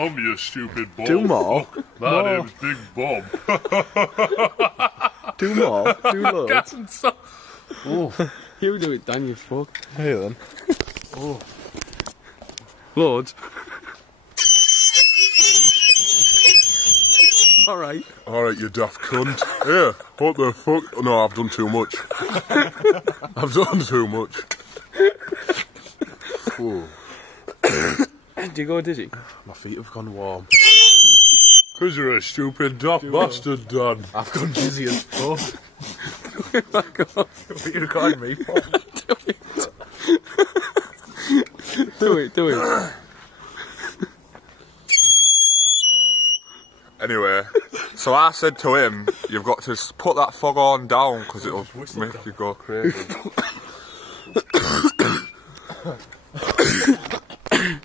Tom, you stupid Bob. Do more. My name's Big Bob. Do more. Do loads. Oh, you do it, Dan, you fuck. Hey then. Oh. Loads. Alright. Alright, you daft cunt. Yeah, what the fuck? No, I've done too much. I've done too much. Ooh. Do you go dizzy? My feet have gone warm. Because you're a stupid daft bastard, Dan. I've gone dizzy as fuck. Back off. What are you recording me for? Do it. Anyway, so I said to him, you've got to put that foghorn down because it'll make you go crazy.